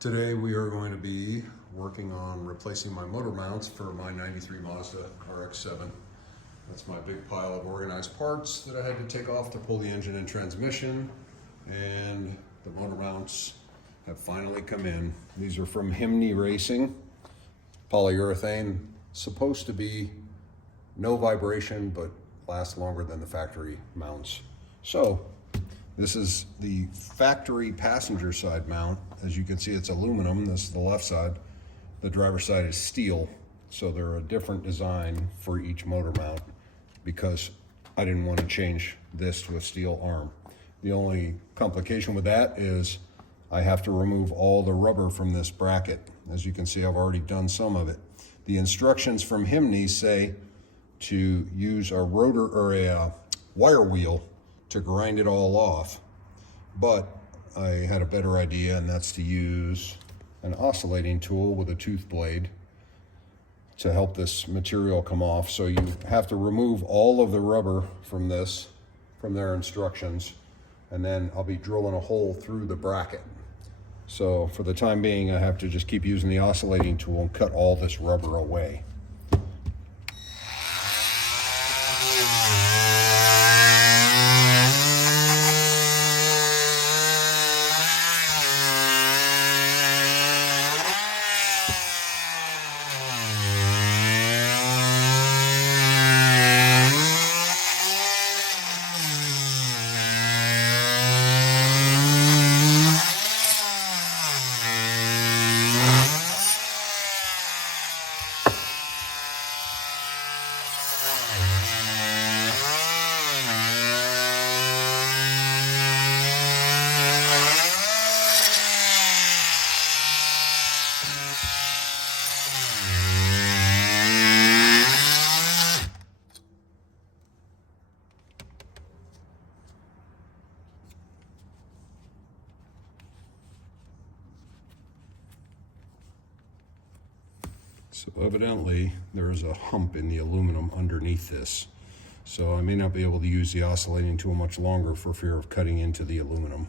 Today we are going to be working on replacing my motor mounts for my 93 Mazda RX-7. That's my big pile of organized parts that I had to take off to pull the engine and transmission, and the motor mounts have finally come in. These are from Himny Racing, polyurethane, supposed to be no vibration but last longer than the factory mounts. So this is the factory passenger side mount. As you can see, it's aluminum. This is the left side. The driver's side is steel. So they're a different design for each motor mount because I didn't want to change this to a steel arm. The only complication with that is I have to remove all the rubber from this bracket. As you can see, I've already done some of it. The instructions from Himny say to use a rotor or a wire wheel to grind it all off, but I had a better idea, and that's to use an oscillating tool with a tooth blade to help this material come off. So you have to remove all of the rubber from this, from their instructions, and then I'll be drilling a hole through the bracket. So for the time being, I have to just keep using the oscillating tool and cut all this rubber away. So evidently there is a hump in the aluminum underneath this. So I may not be able to use the oscillating tool much longer for fear of cutting into the aluminum.